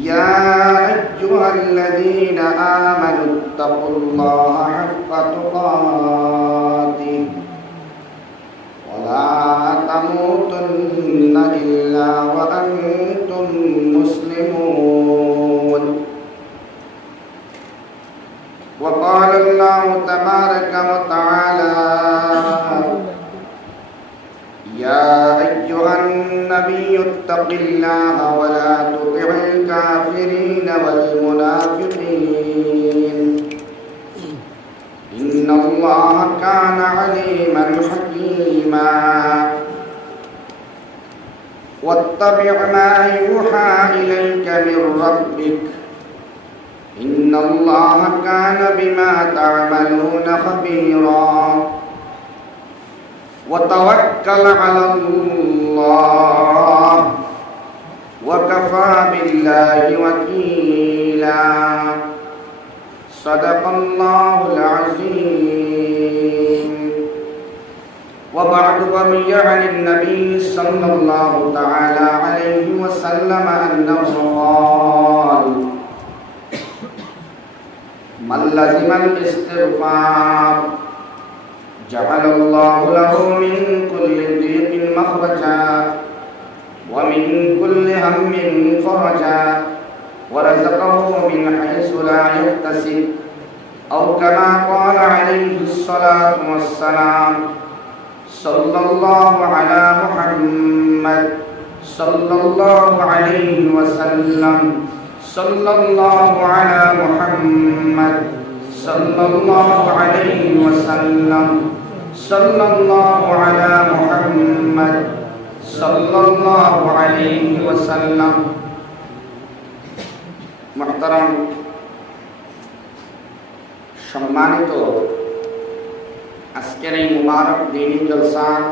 يا أيها الذين آمنوا اتقوا الله اتق الله ولا تطع الكافرين والمنافقين. إن الله كان عليما حكيما. واتبع ما يوحى إليك من ربك. إن الله كان بما تعملون خبيرا. وتوكل على الله. وكفى بالله وكيلا صدق الله العظيم وبعد وروي عن النبي صلى الله تعالى عليه وسلم أنه قال من لزم الاستغفار جعل الله له من كل ضيق مخرجا ومن كل هم فرجا ورزقه من حيث لا يحتسب. أو كما قال عليه الصلاة والسلام صلى الله على محمد صلى الله عليه وسلم. صلى الله على محمد صلى الله عليه وسلم. صلى الله على محمد সাল্লাল্লাহু আলাইহি ওয়াসাল্লাম। মহতারাম, সম্মানিত আজকের এই মুবারক দিনী জলসার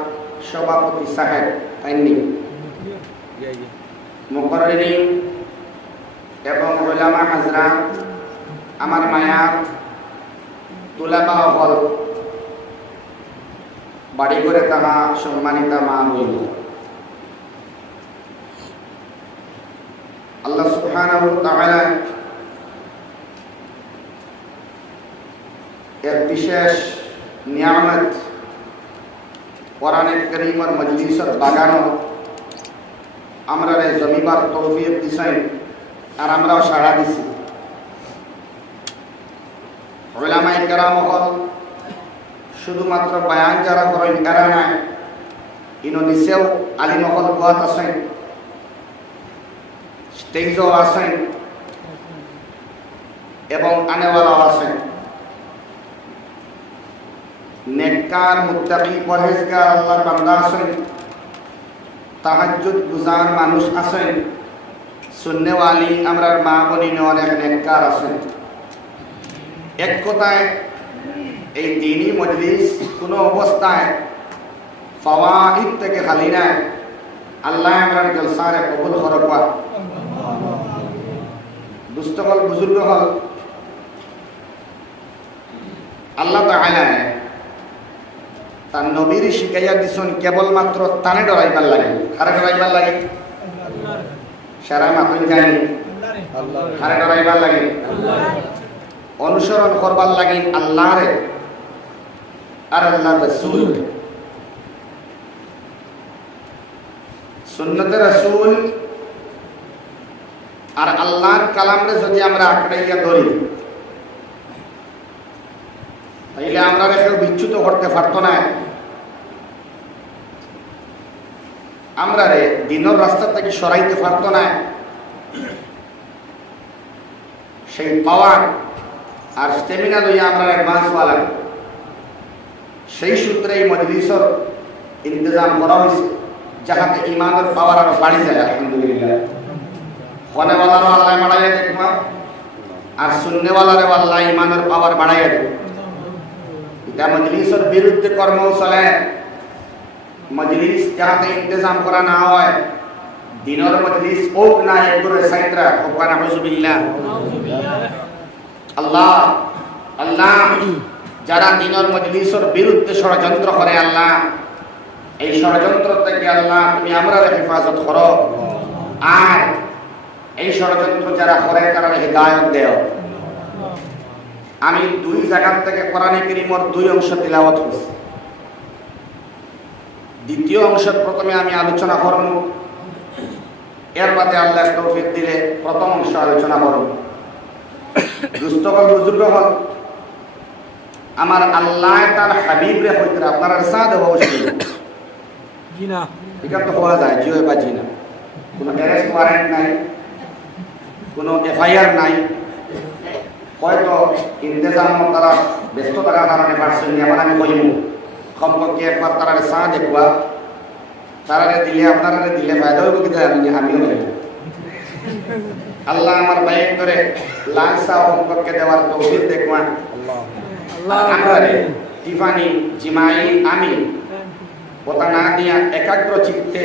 সভাপতি সাহেব তাইনি মুকরিম এবং ওলামা হাজরা, আমার মায়ার তুলাবা হল, বাড়ি করে তাহা সম্মানিতা মা বলব আল্লাহ সুবহানাহু তাআলা এর বিশেষ নিয়ামত কোরআনে করিমর মজলিসর বাগানো আমরা রে জমিবার তৌফিক দিছেন আর আমরাও সাড়া দিছি। ওলামাই কেরাম হল শুধুমাত্র বায়ান যারা করেন এরা নাই, ইনো নিচেও আলিমহল গোয়াত আছেন। স্টেজও আছেন এবং আনেওয়ালাও আছেন নেককার, মুত্তাকি, পরহেজগার, আল্লাহর বান্দা আছেন। তাহাজ্জুদ গুজার মানুষ আছেন। সুন্নেওয়ালি আমরার মা বনিনে অনেক নেককার আছেন। এক কথায়, এই দিনই মজলিস কোনো অবস্থায় ফাওয়াইদ থেকে খালি নাই। আল্লাহ আমরার জলসারে কবুল করবা দুস্থ হল বুজুর্গ হল। আল্লাহ তাআলা তার নবীর শিখাইয়া দিছন কেবলমাত্র তানে ডরাইবার লাগে। কারে ডরাইবার লাগে? সারা মাতুন জানি। কারে ডরাইবার লাগে? অনুসরণ করবার লাগে আল্লাহরে। আর আল্লাহ রসুল। সুন্নতে রসুল আর আল্লাহর কালামরে যদি আমরা আঁকড়াইয়া ধরি, তাইলে আমরা কেউ বিচ্যুত করতে পারতো না। আমরা রে দিনের রাস্তা থেকে সরাইতে পারতো না। সেই পাওয়ার আর স্টেমিনা লইয়া আমরা অ্যাডভান্স লাগে সেই সূত্রে এই মজলিসর ইন্তজাম করা হয়েছে যাহাতে ইমানের পাওয়ার আরও বাড়ি যায়, আলহামদুলিল্লাহ। ফনেওয়ালারও আল্লাহ বাড়াইয়া দেখবা আর শূন্যওয়ালারে আল্লাহ ইমানের পাওয়ার বাড়াইয়া দেবে মজলিসের বিরুদ্ধে কর্ম চলে। মজলিস যাহাতে ইন্তজাম করা না হয়, দিনের মজলিস ওক না একদরে সাইত্রা ওখানে হজুবিল্লাহ আল্লাহ আল্লাহ, যারা দিনের মজলিসের বিরুদ্ধে ষড়যন্ত্র করে আল্লাহ, এই ষড়যন্ত্র থেকে আল্লাহ তুমি আমরা হেফাজত করো। আর এই ষড়যন্ত্র যারা করে তারা হৃদায়ত দেও আমি দুই জায়গার থেকে কোরআনে করিমর দুই অংশ তিলাওয়াত করছি। দ্বিতীয় অংশ প্রথমে আমি আলোচনা করব। এর বাদে আল্লাহ তৌফিক দিলে প্রথম অংশ আলোচনা করব। দুস্থ হল বুজুর্গ হল আমার আল্লাহ তার হাবিব রে হইতে আপনারা সাথ দেবো অবশ্যই জি না এটা তো হওয়া যায় জিও বা জি না কোনো অ্যারেস্ট ওয়ারেন্ট নাই। কোনো এফআইআর নাই। হয়তো ইন্তেজাম তারা ব্যস্ত থাকার কারণে পারছেন এবার আমি কইমু সম্পর্কে একবার তারা চা দেখুয়া তারা দিলে আপনারা দিলে ফায়দা হইব কিন্তু আমি আমিও পাইব আল্লাহ আমার বাইক করে লাল চা সম্পর্কে দেওয়ার তৌফিক দেখুয়া টিফানি, জিমাই, আমি কথা না দিয়া একাগ্র চিত্তে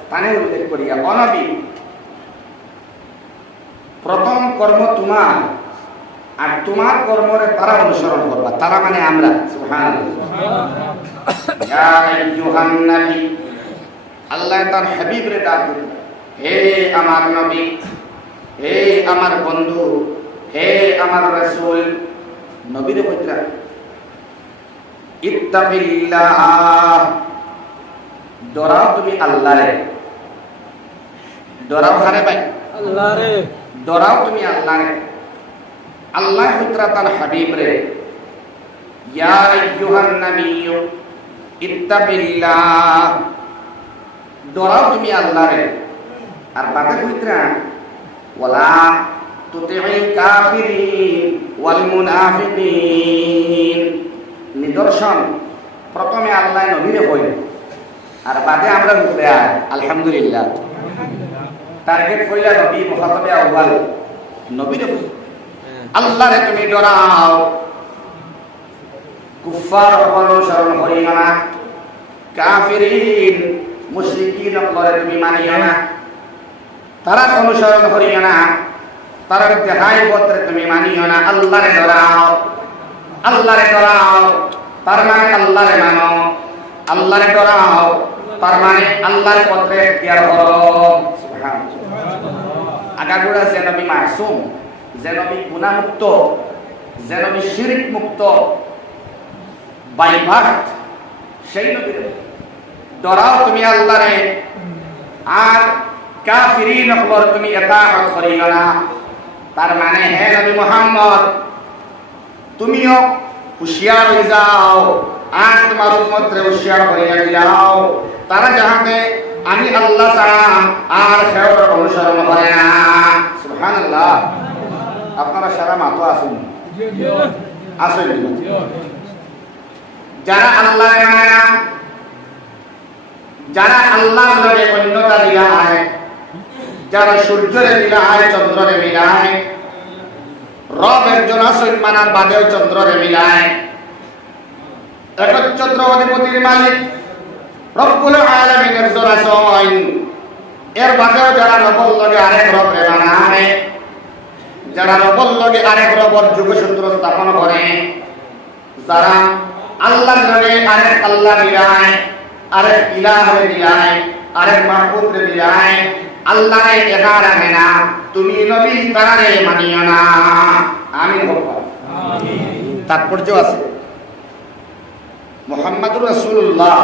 তানে উল্লেখ করিয়া অনবী প্রথম কর্ম তোমার আর তোমার কর্মরে তারা অনুসরণ করবা। তারা মানে আমরা নবী আল্লাহ তার হাবিব রে ডাক হে আমার নবী হে আমার বন্ধু হে আমার রাসূল। নবীর কইতা ইত্তাকিল্লাহ ডরাও তুমি আল্লাহরে। ডরাও হারে ভাই। ডরাও তুমি আল্লাহরে আল্লাহ হুতরা তার হাবিব রে। ইয়া আইয়ুহান নাবিয়্যু ইত্তাকিল্লাহ। ডরাও তুমি আল্লাহরে আর বাদে হুতরা ওয়ালা তুতিউল কাফিরিন ওয়াল মুনাফিকিন। নিদর্শন প্রথমে আল্লাহ নবীরে হই আর বাদে আমরা ঘুরে আলহামদুলিল্লাহ। টার্গেট কইলা নবী মুখাতবে আউয়াল। নবীরে আল্লাহরে তুমি ডরাও। কুফার অনুসরণ করিও না। কাফিরিন, মুশরিকিন করে তুমি মানিও না। তারা অনুসরণ করিও না। তারা দেখাই পত্রে তুমি মানিও না। আল্লাহরে ডরাও। আল্লাহরে ডরাও। তার মানে আল্লাহরে মানো। আল্লাহরে ডরাও। তার মানে আল্লাহর পত্রে এখতিয়ার করো। আগাগোড়া যে নবী মাসুম যে নবী গুণামুক্ত যে নবী শিরিক মুক্ত সেই ডরাও তুমি আল্লাহরে। আর কাফিরিন মানে হে নবী তুমিও হুঁশিয়ার হয়ে যাও। আর তোমার উম্মতরে হুঁশিয়ার হইয়া যাও তারা যাহাতে আমি আল্লাহ ছাড়া আর খেয়ার অনুসরণ করে না। সুবহানাল্লাহ। আপনারা সারা মাতো আসুন আসুন যারা আল্লাহ যারা আল্লাহ লগে অন্যতা দিলায় যারা সূর্যরে দিলায় চন্দ্ররে মিলায় রব একজন আসন মানার বাদেও চন্দ্ররে মিলায় একচ্ছত্র অধিপতির মালিক রব্বুল আলামিনের জোড়া সইন এর বাদেও যারা রবল লগে আরেক রবরে বানায় যারা রবল লগে আরেক রবর যুগসূত্র স্থাপন করে যারা আল্লাহর লগে আরেক আল্লাহ মিলায় আরেক ইলাহে মিলায় আরেক মাহবুবরে মিলায় আল্লাহরে একা রাখে না তুমি নবী তারে মানিও না। আমি তাৎপর্য আছে। মোহাম্মদুর রাসূলুল্লাহ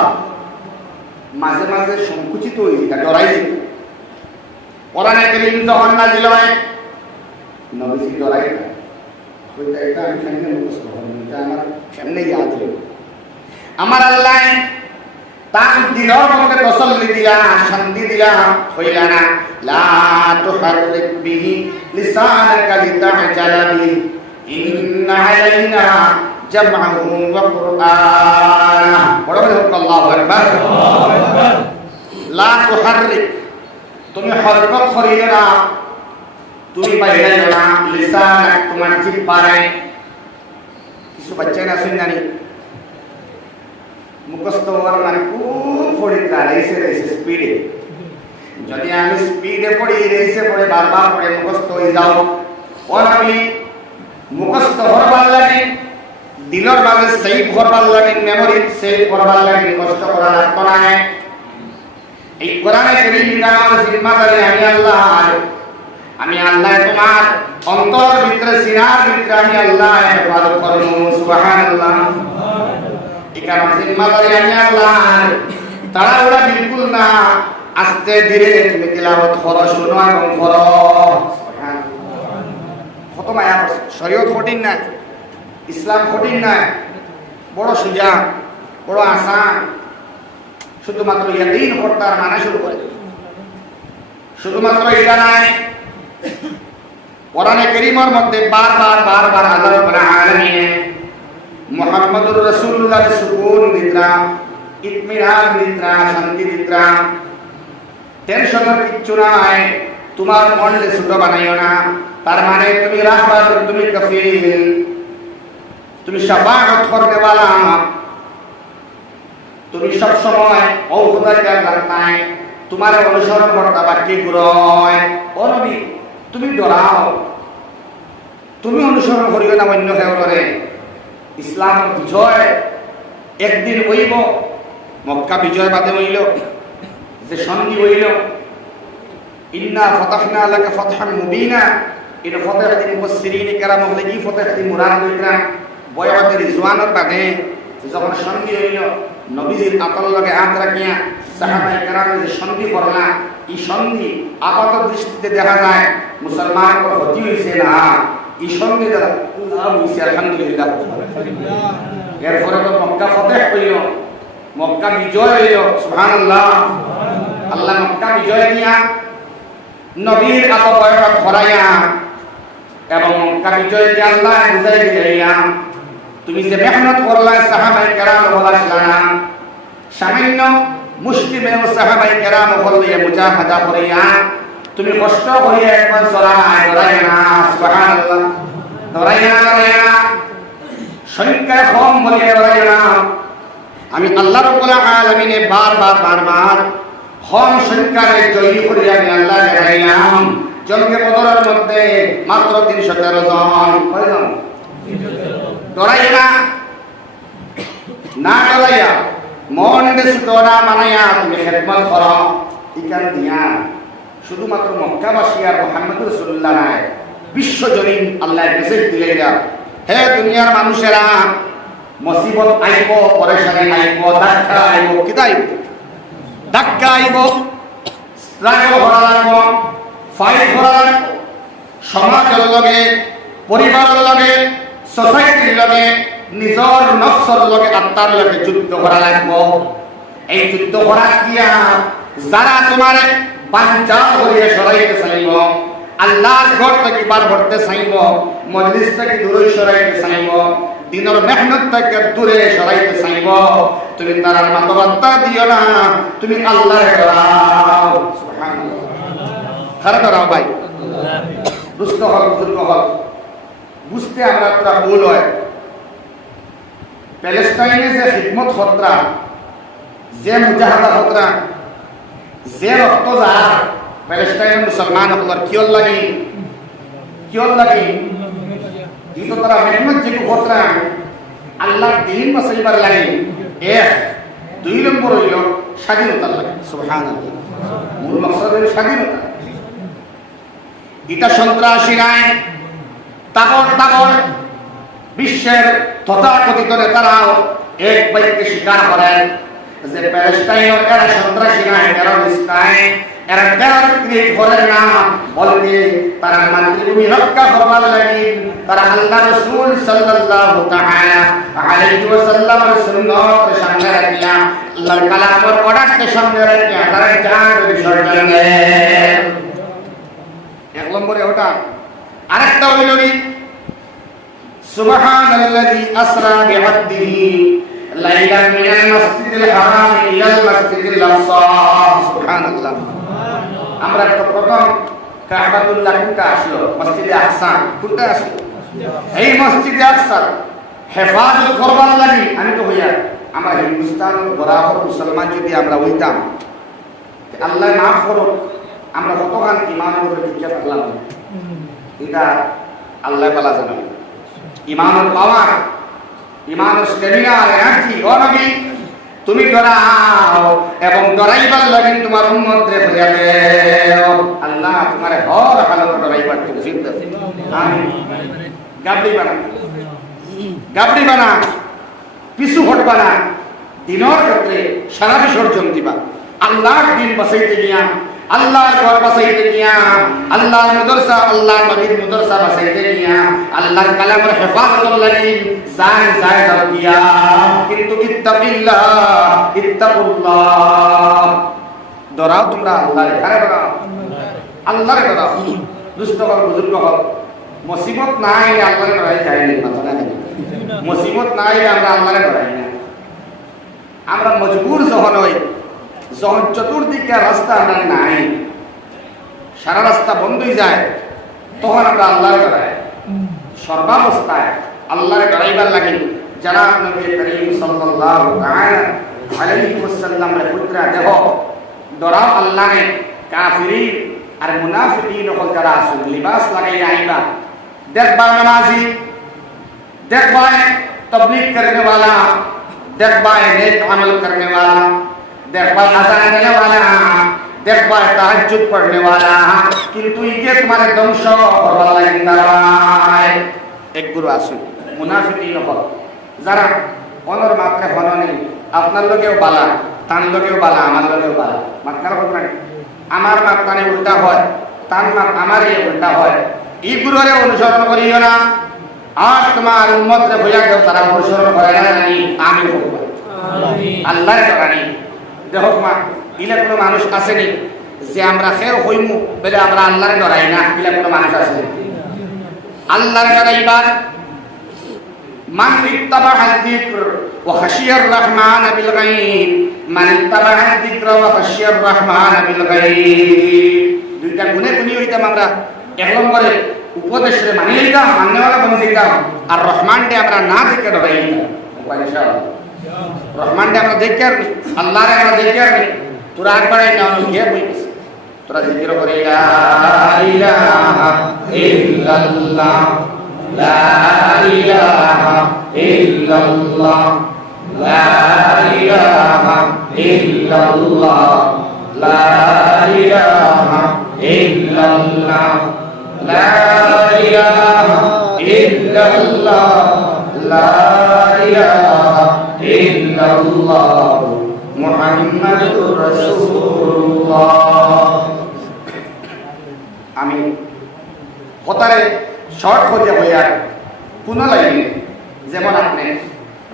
মাঝে মাঝে সংকুচিত হয়ে যেত ডরাই যেত। কোরআনে কারীম যখন নাজিল হয় নবীজি ডরাই না কইতা এটা। আমি কেমনে মুখস্থ করব এটা আমার কেমনে ইয়াদ রইব আমার আল্লাহ তার দিলর মধ্যে তসল্লি দিলা, শান্তি দিলা, হইলা না। লা তুহাররিক বিহি ইন্না জামআহু ওয়া কুরআনা বড় বড় হোক আল্লাহু আকবার লা তুহাররিক তুমি হরকত করিয়ে না তুমি বাইরে না লিসান তোমার জিভ পারে কিছু বাচ্চা না শুন জানি মুখস্থ হওয়ার মানে খুব পড়িতা রেসে রেসে স্পিডে যদি আমি স্পিডে পড়ি রেসে পড়ে বারবার পড়ে মুখস্থ হয়ে যাও ওর আমি মুখস্থ হরবার লাগে দিলর মাঝে সেই করবার লাগে মেমোরি সেই করবার লাগে, কষ্ট করা লাগতো না এই কোরআনে কারীম কানার জিম্মাদারি আমি আল্লাহ আমি আল্লাহ তোমার অন্তর ভিতরে সিনার ভিতরে আমি আল্লাহ হেফাজত করব সুবহানাল্লাহ। এখানে জিম্মাদারি আমি আল্লাহ তারা ওরা বিলকুল না, আস্তে ধীরে তুমি তিলাওয়াত করো শুনো এবং করো কত মায়া শরীয়ত কঠিন না ইসলাম কঠিন না বড় সুজা, বড় আসান শুধুমাত্র ইয়াদিন হত্যার মানা শুরু করে শুধুমাত্র এটা নাই কোরআনে কারীমের মধ্যে বারবার বারবার আল্লাহ রাব্বুল আলামিন মুহাম্মদুর রাসূলুল্লাহ সুকুন দিতরা ইতমিনান দিতরা শান্তি দিতরা টেনশনের কিচ্ছু নাই, তোমার মনকে ছোট বানাইও না। তার মানে তুমি রাহবার তুমি কফিল। তুমি শাফাআত করতে वाला তুমি সব সময় ঔষধার নাই। তোমার অনুসরণ করতে বাকি গুরয়। ও নবী, তুমি ডরাও। তুমি অনুসরণ করিবে না অন্য কেউরে ইসলাম বিজয়, একদিন হইব। মক্কা বিজয় বাদে হইল। যে সন্ধি হইল। ইন্না ফতাহনা লাকা ফতহান মুবিনা। এটা ফতহ মুফাসসিরিন কেরাম হলে ই ফতহ মুরাদ কইরা বয়াতে রিজওয়ানের বাদে যখন সন্ধি হইল, নবীজির আতর লগে হাত রাখিয়া সাহাবাই কেরামে যে সন্ধি করলা এই সন্ধি আপাত দৃষ্টিতে দেখা যায় মুসলমান ক্ষতি হয়েছে না। এই সন্ধি দ্বারা লাভ হয়েছে আলহামদুলিল্লাহ। এরপরে তো মক্কা ফতেহ হইল, মক্কা বিজয় হইল, সুবহানাল্লাহ। আল্লাহ আল্লাহ মক্কা বিজয় দিয়া নবীর আলো বয়স ধরাইয়া এবং মক্কা বিজয় দিয়ে আল্লাহ বুঝাই দিলাইয়া তুমি যে মেহনত করলা সাহাবাই কেরাম বলাছিলাম সামান্য মুসলিমে ও সাহাবাই কেরাম হলে মুজাহাদা করিয়া তুমি কষ্ট করিয়া একবার চলাই ধরাই না ধরাই না ধরাই না। সংখ্যায় কম বলিয়া ধরাই না। আমি আল্লাহ রব্বুল আলামিনে বারবার বারবার কম সংখ্যায় জয়ী করিয়া আমি আল্লাহ জনকে মধ্যে মাত্র তিনশো তেরো জন। কয়জন? ডরাইয়া না ডরাইয়া মন বেশ ডরা তুমি কর। ইকান দিয়া শুধুমাত্র মক্কাবাসী আর মোহাম্মদ রসুল্লাহ নাই, বিশ্বজনীন আল্লাহ মেসেজ দিলে হে দুনিয়ার মানুষেরা, মুসিবত আইব, পরেশানি আইব, ধাক্কা আইব, কিতা আইব? ধাক্কা আইব স্ট্রাগল করা লাগব, ফাইট করা লাগব, সমাজের লগে, পরিবারের লগে সোসাইটির লগে নিজর নফসর লগে আত্মার লগে যুদ্ধ করা লাগব। এই যুদ্ধ করা দিয়া যারা তোমার বাঞ্চা করিয়ে সরাইতে চাইব আল্লাহর ঘর থেকে বার করতে চাইব মজলিস থেকে দূরে সরাইতে চাইব দিনের মেহনত থেকে দূরে সরাইতে চাইব তুমি তার মাতবাত্তা দিও না, তুমি আল্লাহ ডরাও খারাপ ডরাও ভাই। দুষ্ট হল বুজুর্গ হল। বুঝতে আমরা তোরা ভুল হয়। প্যালেস্টাইনে যে খিদমত হত্রা যে মুজাহাদা হত্রা যে রক্ত যার প্যালেস্টাইনের মুসলমান হলার কিয়র লাগি? কিয়র লাগি? কিন্তু তারা মেহনত যে হত্রা আল্লাহর দিন বাঁচাইবার লাগে। এক, দুই নম্বর হইল স্বাধীনতার লাগে। সুবহানাল্লাহ। মূল মকসদ হইল স্বাধীনতা। এটা সন্ত্রাসী নাই। তাগর তাগর বিশ্বের তথাকথিত নেতারাও এক বাক্যে স্বীকার করেন যে প্যালেস্টাইনের এরা সন্ত্রাসী নাই টেরোরিস্ট নাই। এরা টেরর ক্রিয়েট করে না বলতে তারা মাতৃভূমি রক্ষা করবার লাগি। তারা আল্লাহ রসুল সাল্লাল্লাহু তাআলা আলাইহি ওয়াসাল্লামের সুন্নাত সামনে রাখিয়া, আল্লাহর কালামের অর্ডারকে সামনে রাখিয়া তারা জান বিসর্জন দেয় এক নম্বরে ওটা আরেকটা হইল কি সুবহানাল্লাযী আসরা বিআবদিহি লাইলান মিনাল মাসজিদিল হারাম ইলাল মাসজিদিল আকসা সুবহানাল্লাহ আমরা তো প্রথম কাবাতুল্লাহ কোনটা আসলো মসজিদে আকসা কোনটা আসলো এই মসজিদে আকসা হেফাজত করবার লাগি আমি তো হইয়া আমরা হিন্দুস্তান বরাবর মুসলমান যদি আমরা হইতাম তে আল্লাহ মাফ করো আমরা কতখান ইমানের উপরে টিকে থাকলাম এটা আল্লাহ পালা জানে ইমানের পাওয়ার ইমানের স্টেমিনা, এনার্জি, ও নবী, তুমি ডরাও এবং ডরাইবার লাগি তোমার উম্মত রে হইয়া আল্লাহ তোমার হর হালত ডরাইবার দাও। আমিন। গাবড়ি বানা গাবড়ি বানা পিছু হটবা দিনের ক্ষেত্রে সারা বিসর্জন দিবা। আল্লাহর দিন বাসাইতে গিয়া আল্লাহর ঘর বাসাইতে গিয়া আল্লাহর মুদরসা, আল্লাহর নবীর মুদরসা বাসাইতে গিয়া আল্লাহর কালামের হেফাজত লাগি জায় দাও দিয়া। কিন্তু ইত্তাকিল্লাহ, ইত্তাকুল্লাহ। ডরাও তোমরা আল্লাহরে, কারে ডরাও আল্লাহরে ডরাও দুষ্ট হল বুজুর্গ হল মুসিবত না আইলে আল্লাহরে ডরাই মাথা না মুসিবত না আইলে আমরা আল্লাহরে ডরাই না। আমরা মজবুর যখন হই। যখন চতুর্দিকে রাস্তা আমরা নাই সারা রাস্তা বন্ধ হয়ে যায় তখন আমরা আল্লাহরে ডরাই সর্বাবস্থায় আল্লাহরে ডরাইবার লাগে যারা নবী করিম সাল্লাল্লাহু তাআলা আলাইহি ওয়াসাল্লাম এর পুত্রা দেহ ডরাও আল্লাহরে কাফিরিন আর মুনাফিকিন হল যারা আছে লিবাস লাগাই আইবা দেখবা নামাজি देखबा तबलीग करने वाला देखबा नेक अमल करने वाला देखबा अजान देने वाला देखबा तहज्जुद पढ़ने वाला किंतु ये तुम्हारे ধ্বংস করবার লাগি দাঁড়ায় এক গুরু আসুন মুনাফিকিন হল যারা অনর মাত্রা হন নেই আপনার লোকেও বালা তার লোকেও বালা আমার লোকেও বালা মাত্রার কথা আমার মাত্রানে উল্টা হয় তার মাত আমারই উল্টা হয় এই গুরুরে অনুসরণ করিও না আর তোমার উম্মত রে হইয়া কেউ তারা অনুসরণ করে না জানি আমি হোক আল্লাহর জানি দেখো মা ইলে কোনো মানুষ আসেনি যে আমরা খের হইমু বলে আমরা আল্লাহরে ডরাই না ইলে কোনো মানুষ আসেনি আল্লাহর ডরাইবার من اتبع الذكر وخشي الرحمن بالغيب من اتبع الذكر وخشي الرحمن بالغيب দুইটা গুণে গুণী হইতাম আমরা এক নম্বরে উপদেশে মানি লইতাম মান্যওয়ালা বনে দিতাম আর রহমানকে আমরা না দেখে ডরাই দিতাম রহমানটা আমরা দেখি আর আল্লাহরে আমরা দেখি আর তোরা আর বাড়াই না অনেক গিয়ে বই তোরা জিকির করে, লা ইল্লাল্লাহ, লা ইল্লাল্লাহ মুহাম্মাদুর রাসূলুল্লাহ। আমি কথারে শর্ট হতে হইয়া কোন লাইনে যেমন আপনি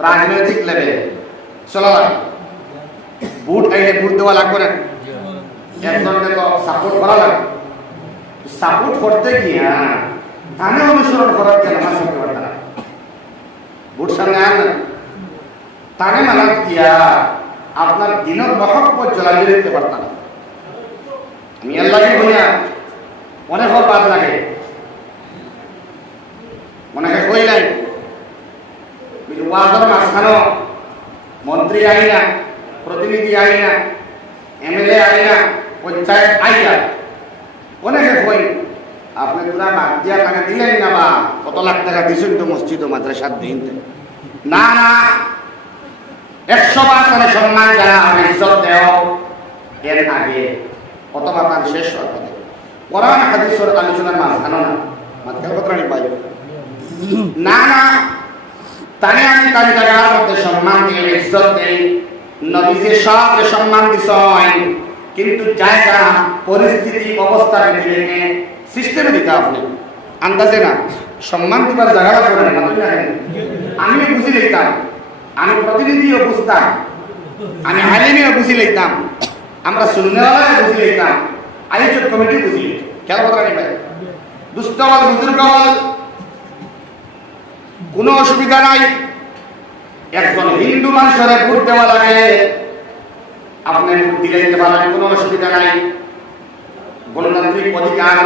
রাজনৈতিক লেভেলে চলা লাগবে ভোট আইলে ভোট দেওয়া লাগবে না। একজনকে তো সাপোর্ট করা লাগবে। সাপোর্ট করতে গিয়া হ্যাঁ, তাহলে অনুসরণ করার কেন ভোট সামনে আন না। তানে মানা দিয়া আপনার দিনের মহব্বত জ্বলাই দিতে পারতাম। আমি আল্লাহকে বলিয়া হল বাদ লাগে। মনে হয় কইলাই ওয়াজর মাঝখানো মন্ত্রী আই না, প্রতিনিধি আই না, এমএলএ আই না, পঞ্চায়েত আই না। অনেকে কই? আপনি তোরা বাদ দিয়া টাকা দিলেন না বা? কত লাখ টাকা দিছেন তো মসজিদ ও মাদ্রাসার দিন না না। একশো বার করে সম্মান আমি ইজ্জত দেও। এর আগে কত মাতান শেষ হয় কোরআন হাদিসের আলোচনার মাঝখানো না, মাঝখান পাই না না তানে আমি তার জায়গার মধ্যে সম্মান দিয়ে ইজ্জত দেই। নবীজি সবকে সম্মান দিছেন, কিন্তু জায়গা পরিস্থিতি, অবস্থা বেঁধে সিস্টেমে দিতে আপনি আন্দাজে না, সম্মান দিবার জায়গা করে না আমি বুঝি লইতাম আমি প্রতিনিধিও বুঝতাম। আমি হালিমিও বুঝি লইতাম। আমরা শূন্যওয়ালাও বুঝি লইতাম। আয়োজক কমিটি বুঝি খেলা কথা ভাই। দুষ্টবল বুজুর্গ কোনো অসুবিধা নাই। একজন হিন্দু মানুষের ভোট দেওয়া লাগে। আপনি ভোট পারেন, কোনো অসুবিধা নাই। গণতান্ত্রিক অধিকার।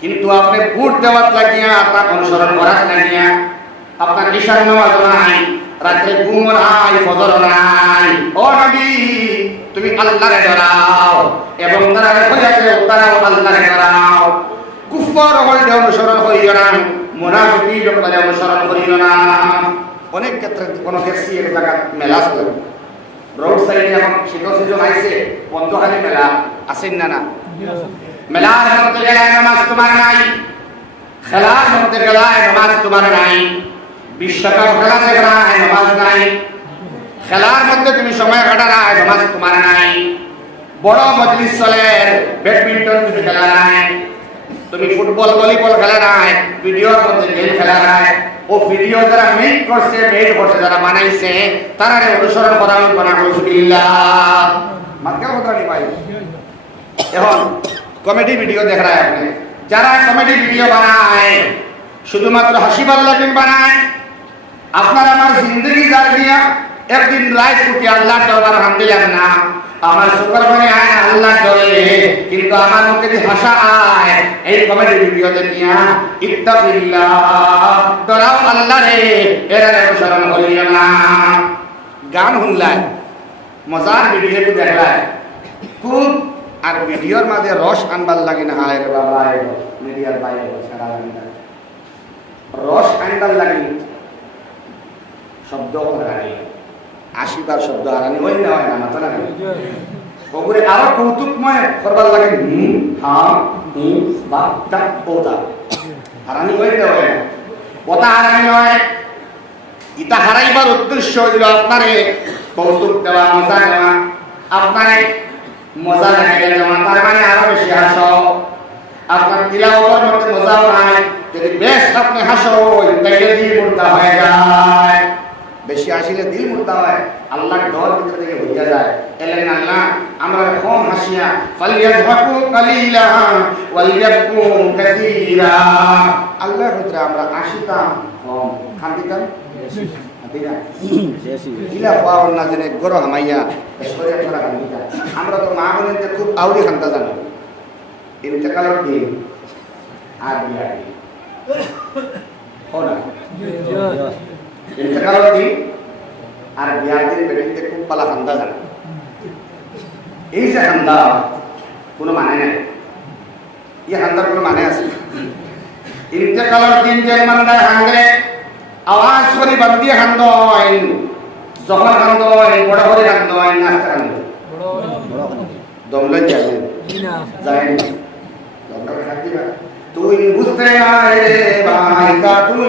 কিন্তু আপনি ভোট দেওয়ার লাগিয়া তা অনুসরণ করার লাগিয়া আপনার ঈশান নামাজ নাই। রাত্রে ঘুম নাই, ফজর নাই। ও নবী, তুমি আল্লাহরে ডরাও এবং তারা হইয়াছে তারাও আল্লাহরে ডরাও কুফর হইলে অনুসরণ করিও না মুনাফিকি লোকদের অনুসরণ করিও না। অনেক ক্ষেত্রে কোনো দেখছি এক জায়গা মেলা ছিল রোড সাইডে এখন শীত সিজন আইছে, বন্ধখালি মেলা আসেন না না? মেলার মধ্যে গেলায় নামাজ তোমার নাই। খেলার মধ্যে গেলায়, নামাজ তোমার নাই। বিশ্বকাপ খেলাতে গেলায় নামাজ নাই, খেলার মধ্যে তুমি সময় কাটা কাটারায়, নামাজ তোমার নাই। বড় মজলিস চলে, ব্যাডমিন্টন তুমি খেলা নাই। তুমি ফুটবল, ভলিবল খেলা নাই ভিডিওর মধ্যে গেম খেলা নাই। ও ভিডিও যারা মেক করছে মেড করছে, যারা বানাইছে, তারা অনুসরণ করা হবে না রসুলিল্লাহ মার্কা কথা নি ভাই? এখন, কমেডি ভিডিও দেখ রা আপনি। যারা কমেডি ভিডিও বানায়, শুধুমাত্র হাসিবার লাগেন বানায় আপনার আমার জিন্দগি যার দিয়া একদিন রাত উঠে আল্লাহ ডলার হাম দিলেন না। আমার শুকর মনে না আল্লাহ ডলে কিন্তু আমার মুখে যে ভাষা আয়, এই কমেডি ভিডিও দেখিয়া ইত্তাবিল্লাহ ডরাও আল্লাহ রে, এরা অনুসরণ করিও না। গান শুনলায়, মজার ভিডিও দেখলায়। খুব, আর ভিডিওর মাঝে রস আনবার লাগে না, হায় রে বাবা মিডিয়ার বাইরে ছাড়া লাগে রস আনবার লাগে শব্দ হারানি। আশিবার শব্দ হারানি হয় না হয় না, মাথা লাগে ওগুলো আরও কৌতুকময় করবার লাগে, হুম, হা হুম বা, তা ওটা হারানি হয় না হয় না। ওটা হারানি হয় ইটা হারাইবার উদ্দেশ্য হইল আপনারে কৌতুক দেওয়া, মজা দেওয়া আপনারে মজা দেখাইলে দেওয়া তার মানে আরও বেশি হাসো। আপনার তিলাওয়ার মধ্যে মজাও নাই যদি বেশ আপনি হাসো, তাইলে দিল হয়ে যায়। বেশি আসিলে দিল মুর্দা হয়, আল্লাহর ডর ভিতর থেকে হইয়া যায়। এলেন আল্লাহ, আমরা কম হাসিয়া ফালিয়াযহাকু কালিলা ওয়ালিয়াবকু কাসীরা। আল্লাহর ভিতরে আমরা আসিতাম, কম। খান্দিতাম? খান্দিনা? ইলা পাওয়ার না জেনে গরো হামাইয়া শরীর করা খান্দিতা। আমরা তো মা বোনদের খুব আউরি খান্তা জানো। ইন্তেকালের দিন, আর বিয়ার দিন। হনা ইন্তেকালের দিন আর বিয়ার দিন বেটিতে খুব পালা খান্দা জানে। এই যে খান্দা কোনো মানে নাই। এই খান্দার কোনো মানে আছে? ইন্তেকালের দিন যে মান্দায় খান্দে আওয়াজ করে বান্দিয়ে খান্দয় যখন খান্দয় বড় করে খান্দয় নাস্তা খান্দয় দমলে যায়। যায় না? দমলে খাদ্দি না তুই বুঝতে আয় ভাই কা তুই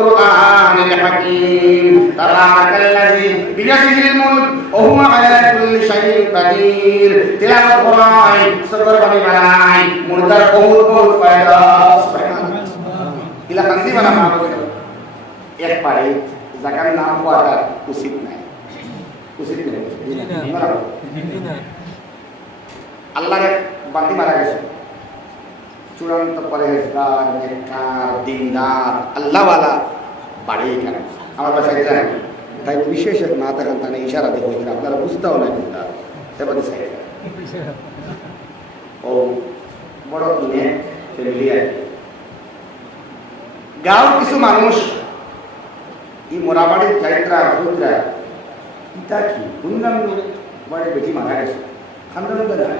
বিয়াদিহিল মুলক ওয়া হুয়া আলা কুল্লি শাইইন কাদির তিলাওয়াত করয় শুকর মানে পালাই মুর্দার বহুত বহুত ফায়দা সুবহানাল্লাহ ইলা কান্দি বানা মা বলে এক পারে জাকার নাম হওয়াটা উচিত নাই উচিত নাই আল্লাহর এক বান্দি মারা গেছে চূড়ান্ত পরেজগার নেককার দিনদার আল্লাহওয়ালা বাড়ি এখানে আমার বাসায় যায় তাই বিশেষ এক মা থাকেন তাহলে ইশারা দিয়ে হইতেন আপনারা বুঝতেও না কিন্তু এবারে সাইড ও বড় কিনে ফ্যামিলি আর কি। গাঁওর কিছু মানুষ এই মোরাবাড়ির যাইত্রা হুদ্রা ইটা কি শুনলাম বাড়ি বেটি মারা গেছে খান্দান না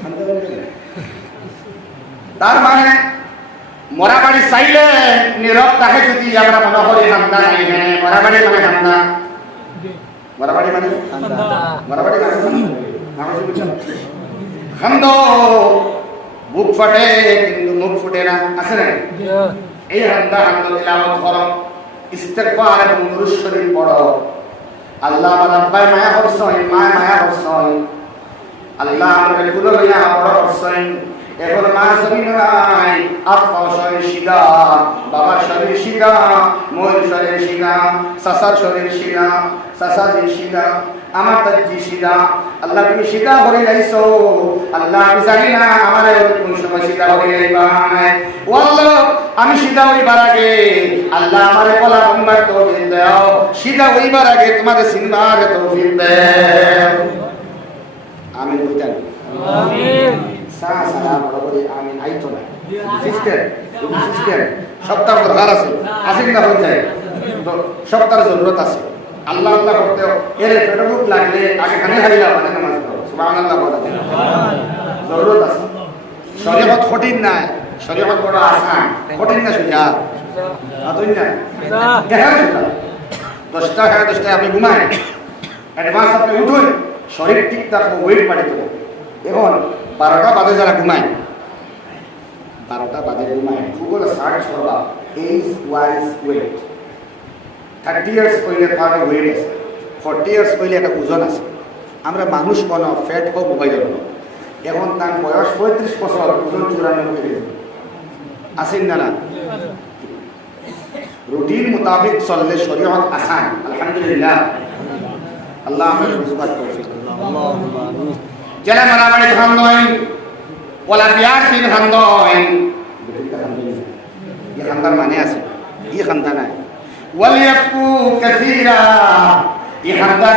খান্দান তার মানে মরাবাড়ি চাইলে নীরব তাকে যদি আমরা মনে করি খান্দা নাই এখানে মরাবাড়ি মানে খান্দা মরাবাড়ি মানে মরাবাড়ি মানে খান্দা বুক ফাটে, কিন্তু মুখ ফুটে না। আছে না এই হান্দা হান্দ তিলাওয়াত করো ইস্তেগফার এবং নুরুশ শরীফ পড়ো আল্লাহ আমার আব্বাই মায়া করছেন মায় মায়া করছেন আল্লাহ আমার এগুলো লইয়া বড় করছেন এখন মা জমিন নাই আত্মা শরীর শরীর মোর শরীর সাসার শরীর আমার তাজি আল্লাহ তুমি যাইছো আল্লাহ আমি জানি না আমার কোন সময় যাইবা ও আল্লাহ আমি সিধা হইবার আগে, আল্লাহ আমারে কলা বম্বার তৌফিক দাও। সিধা হইবার আগে তোমাদের সিনবার তৌফিক আমি বুঝতেন আমিন। সা সারা বড় করে আমি আইতো না সিস্টেম সিস্টেম সপ্তাহ দরকার আছে। আসিন না হয়ে যায়। সপ্তাহের জরুরত আছে। আল্লাহ আল্লাহ করতে এর ফেরত লাগলে আগে মানে নামাজ পড়ো জরুরত আছে। শরীয়ত কঠিন না শরীয়ত কঠিন না সুজা। আতুন না দেখা দশটা, সাড়ে দশটায় আপনি ঘুমায়। শরীর ঠিক থাকব ওয়েট বাড়ি তো এখন বারোটা বাজে যারা ঘুমায়। বারোটা বাজে ঘুমায়। ভূগোল সার্চ করবা age wise weight thirty years করলে তার ওয়েট আছে। ফর্টি ইয়ার্স করলে একটা ওজন আছে। আমরা মানুষ কোনো ফ্যাট হোক মোবাইল এখন তার বয়স পঁয়ত্রিশ বছর, ওজন চুরানব্বই কেজি। আসেন না না? রুটিন মোতাবেক চললে শরীয়ত আসান। আলহামদুলিল্লাহ। আল্লাহ আমাদের তৌফিক। যারা মারামারি খান নয় ওলা বিয়ার দিন খান নয় ই খান্দার মানে আছে ই খান্দা নাই ওয়ালিয়াকু কাসীরা ই খান্দা